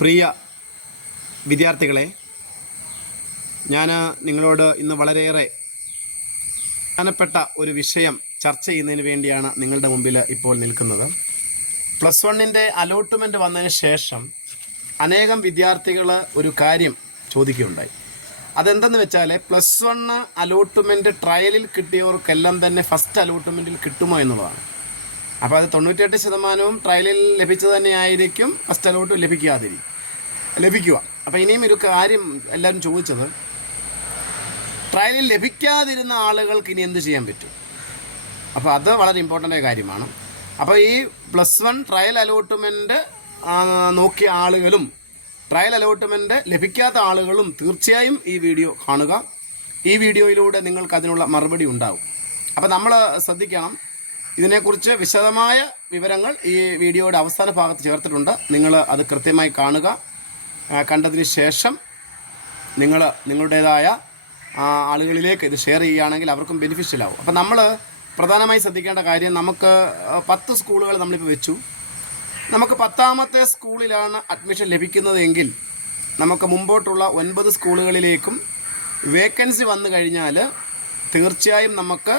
പ്രിയ വിദ്യാർത്ഥികളെ ഞാൻ നിങ്ങളോട് ഇന്ന് വളരെയേറെ പ്രധാനപ്പെട്ട ഒരു വിഷയം ചർച്ച ചെയ്യുന്നതിന് വേണ്ടിയാണ് നിങ്ങളുടെ മുമ്പിൽ ഇപ്പോൾ നിൽക്കുന്നത്. പ്ലസ് വണ്ണിന്റെ അലോട്ട്മെന്റ് വന്നതിന് ശേഷം അനേകം വിദ്യാർത്ഥികൾ ഒരു കാര്യം ചോദിക്കുകയുണ്ടായി. അതെന്തെന്ന് വെച്ചാൽ പ്ലസ് വണ്ണ് അലോട്ട്മെന്റ് ട്രയലിൽ കിട്ടിയവർക്കെല്ലാം തന്നെ ഫസ്റ്റ് അലോട്ട്മെന്റിൽ കിട്ടുമോ എന്നുള്ളതാണ്. അപ്പോൾ അത് തൊണ്ണൂറ്റെട്ട് ശതമാനവും ട്രയലിൽ ലഭിച്ചത് തന്നെയായിരിക്കും ഫസ്റ്റ് അലോട്ട് ലഭിക്കാതിരിക്കും ലഭിക്കുക. അപ്പോൾ ഇനിയും ഒരു കാര്യം എല്ലാവരും ചോദിച്ചത്. ട്രയലിൽ ലഭിക്കാതിരുന്ന ആളുകൾക്ക് ഇനി എന്ത് ചെയ്യാൻ പറ്റും? അപ്പോൾ അത് വളരെ ഇമ്പോർട്ടന്റ് ആയ കാര്യമാണ്. അപ്പോൾ ഈ പ്ലസ് വൺ ട്രയൽ അലോട്ട്മെന്റ് നോക്കിയ ആളുകളും ട്രയൽ അലോട്ട്മെന്റ് ലഭിക്കാത്ത ആളുകളും തീർച്ചയായും ഈ വീഡിയോ കാണുക. ഈ വീഡിയോയിലൂടെ നിങ്ങൾക്ക് അതിനുള്ള മറുപടി ഉണ്ടാവും. അപ്പോൾ നമ്മൾ ശ്രദ്ധിക്കണം. ഇതിനെക്കുറിച്ച് വിശദമായ വിവരങ്ങൾ ഈ വീഡിയോയുടെ അവസാന ഭാഗത്ത് ചേർത്തിട്ടുണ്ട്. നിങ്ങൾ അത് കൃത്യമായി കാണുക. കണ്ടതിന് ശേഷം നിങ്ങൾ നിങ്ങളുടേതായ ആളുകളിലേക്ക് ഇത് ഷെയർ ചെയ്യുകയാണെങ്കിൽ അവർക്കും ബെനിഫിഷ്യൽ ആവും. അപ്പം നമ്മൾ പ്രധാനമായി ശ്രദ്ധിക്കേണ്ട കാര്യം നമുക്ക് പത്ത് സ്കൂളുകൾ നമ്മളിപ്പോൾ വെച്ചു. നമുക്ക് പത്താമത്തെ സ്കൂളിലാണ് അഡ്മിഷൻ ലഭിക്കുന്നതെങ്കിൽ നമുക്ക് മുമ്പോട്ടുള്ള ഒൻപത് സ്കൂളുകളിലേക്കും വേക്കൻസി വന്നു കഴിഞ്ഞാൽ തീർച്ചയായും നമുക്ക്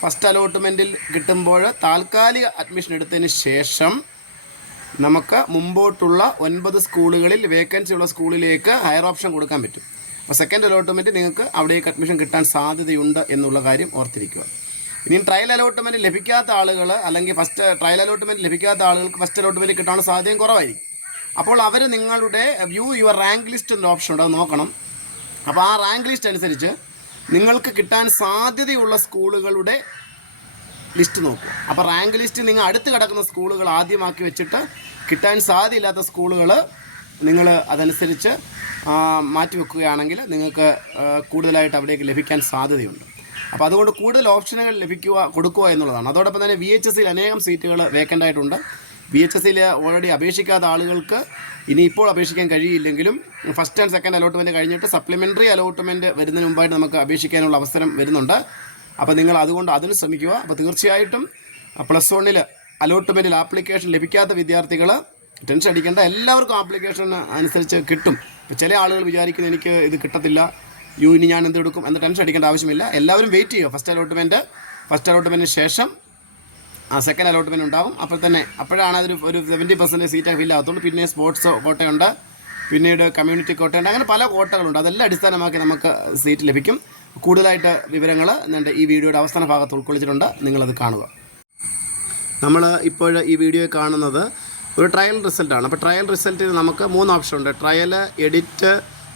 ഫസ്റ്റ് അലോട്ട്മെന്റിൽ കിട്ടുമ്പോൾ താൽക്കാലിക അഡ്മിഷൻ എടുത്തതിന് ശേഷം നമുക്ക് മുമ്പോട്ടുള്ള ഒൻപത് സ്കൂളുകളിൽ വേക്കൻസി ഉള്ള സ്കൂളിലേക്ക് ഹയർ ഓപ്ഷൻ കൊടുക്കാൻ പറ്റും. അപ്പോൾ സെക്കൻഡ് അലോട്ട്മെന്റ് നിങ്ങൾക്ക് അവിടേക്ക് അഡ്മിഷൻ കിട്ടാൻ സാധ്യതയുണ്ട് എന്നുള്ള കാര്യം ഓർത്തിരിക്കുക. ഇനി ട്രയൽ അലോട്ട്മെന്റ് ലഭിക്കാത്ത ആളുകൾ അല്ലെങ്കിൽ ഫസ്റ്റ് ട്രയൽ അലോട്ട്മെന്റ് ലഭിക്കാത്ത ആളുകൾക്ക് ഫസ്റ്റ് അലോട്ട്മെന്റ് കിട്ടാനുള്ള സാധ്യത കുറവായിരിക്കും. അപ്പോൾ അവർ നിങ്ങളുടെ വ്യൂ യുവർ റാങ്ക് ലിസ്റ്റ് എന്നൊരു ഓപ്ഷൻ ഉണ്ട്. അത് നോക്കണം. അപ്പോൾ ആ റാങ്ക് ലിസ്റ്റ് അനുസരിച്ച് നിങ്ങൾക്ക് കിട്ടാൻ സാധ്യതയുള്ള സ്കൂളുകളുടെ ലിസ്റ്റ് നോക്കും അപ്പോൾ റാങ്ക് ലിസ്റ്റ് നിങ്ങൾ അടുത്ത് കിടക്കുന്ന സ്കൂളുകൾ ആദ്യമാക്കി വെച്ചിട്ട് കിട്ടാൻ സാധ്യതയില്ലാത്ത സ്കൂളുകൾ നിങ്ങൾ അതനുസരിച്ച് മാറ്റി വെക്കുകയാണെങ്കിൽ നിങ്ങൾക്ക് കൂടുതലായിട്ട് അവിടേക്ക് ലഭിക്കാൻ സാധ്യതയുണ്ട്. അപ്പോൾ അതുകൊണ്ട് കൂടുതൽ ഓപ്ഷനുകൾ ലഭിക്കുക കൊടുക്കുക എന്നുള്ളതാണ്. അതോടൊപ്പം തന്നെ വി എച്ച് എസ് സിയിൽ അനേകം സീറ്റുകൾ വേക്കന്റ് ആയിട്ടുണ്ട് വി എച്ച് എസ് സിയിലെ ഓൾറെഡി അപേക്ഷിക്കാത്ത ആളുകൾക്ക് ഇനി ഇപ്പോൾ അപേക്ഷിക്കാൻ കഴിയില്ലെങ്കിലും ഫസ്റ്റ് ആൻഡ് സെക്കൻഡ് അലോട്ട്മെന്റ് കഴിഞ്ഞിട്ട് സപ്ലിമെന്ററി അലോട്ട്മെന്റ് വരുന്നതിന് മുമ്പായിട്ട് നമുക്ക് അപേക്ഷിക്കാനുള്ള അവസരം വരുന്നുണ്ട്. അപ്പോൾ നിങ്ങൾ അതുകൊണ്ട് അതിന് ശ്രമിക്കുക. അപ്പോൾ തീർച്ചയായിട്ടും പ്ലസ് വണ്ണിൽ അലോട്ട്മെന്റിൽ ആപ്ലിക്കേഷൻ ലഭിക്കാത്ത വിദ്യാർത്ഥികൾ ടെൻഷൻ അടിക്കേണ്ട. എല്ലാവർക്കും ആപ്ലിക്കേഷൻ അനുസരിച്ച് കിട്ടും. ഇപ്പോൾ ചില ആളുകൾ വിചാരിക്കുന്നു എനിക്ക് ഇത് കിട്ടത്തില്ല. യു ഇനി ഞാൻ എന്തെടുക്കും എന്ന ടെൻഷൻ അടിക്കേണ്ട ആവശ്യമില്ല. എല്ലാവരും വെയിറ്റ് ചെയ്യുക. ഫസ്റ്റ് അലോട്ട്മെന്റ് ഫസ്റ്റ് അലോട്ട്മെന്റിന് ശേഷം ആ സെക്കൻഡ് അലോട്ട്മെന്റ് ഉണ്ടാവും. അപ്പോൾ തന്നെ അപ്പോഴാണ് അതൊരു ഒരു സെവന്റി പെർസെന്റേജ് സീറ്റ് ഫിൽ ആകത്തുള്ളൂ. പിന്നെ സ്പോർട്സ് കോട്ടയുണ്ട്. പിന്നീട് കമ്മ്യൂണിറ്റി കോട്ടയുണ്ട്. അങ്ങനെ പല കോട്ടകളുണ്ട്. അതെല്ലാം അടിസ്ഥാനമാക്കി നമുക്ക് സീറ്റ് ലഭിക്കും. കൂടുതലായിട്ട് വിവരങ്ങൾ എന്റെ ഈ വീഡിയോയുടെ അവസാന ഭാഗത്ത് ഉൾക്കൊള്ളിച്ചിട്ടുണ്ട്. നിങ്ങളത് കാണുക. നമ്മൾ ഇപ്പോൾ ഈ വീഡിയോ കാണുന്നത് ഒരു ട്രയൽ റിസൾട്ടാണ് അപ്പോൾ ട്രയൽ റിസൾട്ടിൽ നമുക്ക് മൂന്ന് ഓപ്ഷൻ ഉണ്ട്. ട്രയൽ എഡിറ്റ്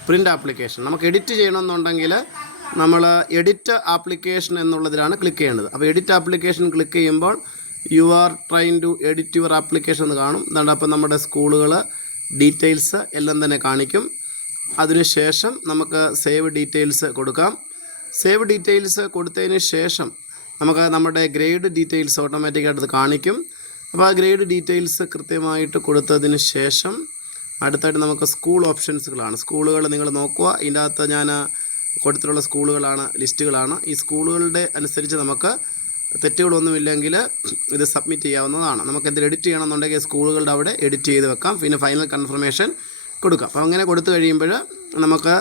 പ്രിന്റ് ആപ്ലിക്കേഷൻ നമുക്ക് എഡിറ്റ് ചെയ്യണമെന്നുണ്ടെങ്കിൽ നമ്മൾ എഡിറ്റ് ആപ്ലിക്കേഷൻ എന്നുള്ളതിലാണ് ക്ലിക്ക് ചെയ്യേണ്ടത്. അപ്പോൾ എഡിറ്റ് ആപ്ലിക്കേഷൻ ക്ലിക്ക് ചെയ്യുമ്പോൾ you are trying to edit your application എന്ന് കാണും. എന്താണ് അപ്പോൾ നമ്മുടെ സ്കൂളുകൾ ഡീറ്റെയിൽസ് എല്ലാം തന്നെ കാണിക്കും. അതിനുശേഷം നമുക്ക് സേവ് ഡീറ്റെയിൽസ് കൊടുക്കാം. സേവ് ഡീറ്റെയിൽസ് കൊടുത്തതിന് ശേഷം നമുക്ക് നമ്മുടെ ഗ്രേഡ് ഡീറ്റെയിൽസ് ഓട്ടോമാറ്റിക്കായിട്ട് കാണിക്കും. അപ്പോൾ ആ ഗ്രേഡ് ഡീറ്റെയിൽസ് കൃത്യമായിട്ട് കൊടുത്തതിന് ശേഷം അടുത്തായിട്ട് നമുക്ക് സ്കൂൾ ഓപ്ഷൻസുകളാണ് സ്കൂളുകൾ നിങ്ങൾ നോക്കുക. ഇതിന്റെ അകത്ത് ഞാൻ കൊടുത്തിട്ടുള്ള സ്കൂളുകളാണ് ലിസ്റ്റുകളാണ് ഈ സ്കൂളുകളുടെ അനുസരിച്ച് നമുക്ക് തെറ്റുകളൊന്നുമില്ലെങ്കിൽ ഇത് സബ്മിറ്റ് ചെയ്യാവുന്നതാണ്. നമുക്ക് എന്തെങ്കിലും എഡിറ്റ് ചെയ്യണമെന്നുണ്ടെങ്കിൽ സ്കൂളുകളുടെ അവിടെ എഡിറ്റ് ചെയ്ത് വെക്കാം. പിന്നെ ഫൈനൽ കൺഫർമേഷൻ കൊടുക്കാം. അപ്പോൾ അങ്ങനെ കൊടുത്തു കഴിയുമ്പോൾ നമുക്ക്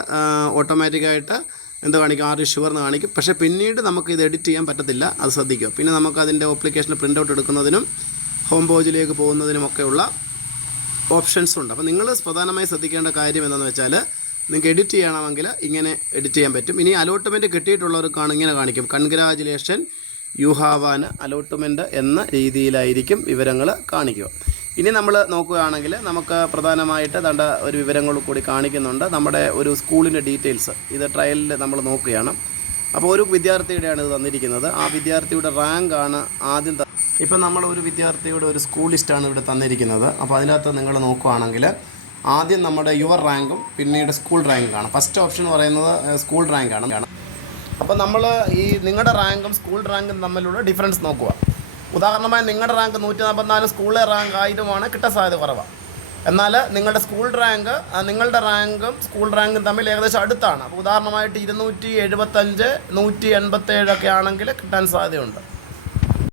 ഓട്ടോമാറ്റിക്കായിട്ട് എന്ത് കാണിക്കും? ആറ് ഷുവർ എന്ന് കാണിക്കും. പക്ഷേ പിന്നീട് നമുക്ക് ഇത് എഡിറ്റ് ചെയ്യാൻ പറ്റത്തില്ല. അത് ശ്രദ്ധിക്കുക. പിന്നെ നമുക്ക് അതിന്റെ ഓപ്ലിക്കേഷൻ പ്രിന്റ് ഔട്ട് എടുക്കുന്നതിനും ഹോം പേജിലേക്ക് പോകുന്നതിനുമൊക്കെയുള്ള ഓപ്ഷൻസ് ഉണ്ട്. അപ്പോൾ നിങ്ങൾ പ്രധാനമായി ശ്രദ്ധിക്കേണ്ട കാര്യം എന്താണെന്ന് വെച്ചാൽ നിങ്ങൾക്ക് എഡിറ്റ് ചെയ്യണമെങ്കിൽ ഇങ്ങനെ എഡിറ്റ് ചെയ്യാൻ പറ്റും. ഇനി അലോട്ട്മെന്റ് കിട്ടിയിട്ടുള്ളവർക്കാണ് ഇങ്ങനെ കാണിക്കും. കൺഗ്രാജുലേഷൻ യു അലോട്ട്മെന്റ് എന്ന രീതിയിലായിരിക്കും വിവരങ്ങൾ കാണിക്കുക. ഇനി നമ്മൾ നോക്കുകയാണെങ്കിൽ നമുക്ക് പ്രധാനമായിട്ട് തണ്ട ഒരു വിവരങ്ങൾ കൂടി കാണിക്കുന്നുണ്ട്. നമ്മുടെ ഒരു സ്കൂളിന്റെ ഡീറ്റെയിൽസ് ഇത് ട്രയലിൽ നമ്മൾ നോക്കുകയാണ്. അപ്പോൾ ഒരു വിദ്യാർത്ഥിയുടെയാണ് ഇത് തന്നിരിക്കുന്നത്. ആ വിദ്യാർത്ഥിയുടെ റാങ്ക് ആണ് ആദ്യം ഇപ്പം നമ്മൾ ഒരു വിദ്യാർത്ഥിയുടെ ഒരു സ്കൂൾ ലിസ്റ്റാണ് ഇവിടെ തന്നിരിക്കുന്നത്. അപ്പോൾ അതിനകത്ത് നിങ്ങൾ നോക്കുകയാണെങ്കിൽ ആദ്യം നമ്മുടെ യുവർ റാങ്കും പിന്നീട് സ്കൂൾ റാങ്കും കാണാം. ഫസ്റ്റ് ഓപ്ഷൻ പറയുന്നത് സ്കൂൾ റാങ്കാണ്. കാണാം അപ്പോൾ നമ്മൾ ഈ നിങ്ങളുടെ റാങ്കും സ്കൂൾ റാങ്കും തമ്മിലുള്ള ഡിഫറൻസ് നോക്കുക. ഉദാഹരണമായി നിങ്ങളുടെ റാങ്ക് നൂറ്റി നാൽപ്പത്തിനാല് സ്കൂളിലെ റാങ്ക് ആയിരമാണ് കിട്ടാൻ സാധ്യത കുറവാണ് എന്നാൽ നിങ്ങളുടെ സ്കൂൾ റാങ്ക് നിങ്ങളുടെ റാങ്കും സ്കൂൾ റാങ്കും തമ്മിൽ ഏകദേശം അടുത്താണ്. അപ്പോൾ ഉദാഹരണമായിട്ട് ഇരുന്നൂറ്റി എഴുപത്തഞ്ച് നൂറ്റി എൺപത്തേഴൊക്കെ ആണെങ്കിൽ കിട്ടാൻ സാധ്യതയുണ്ട്.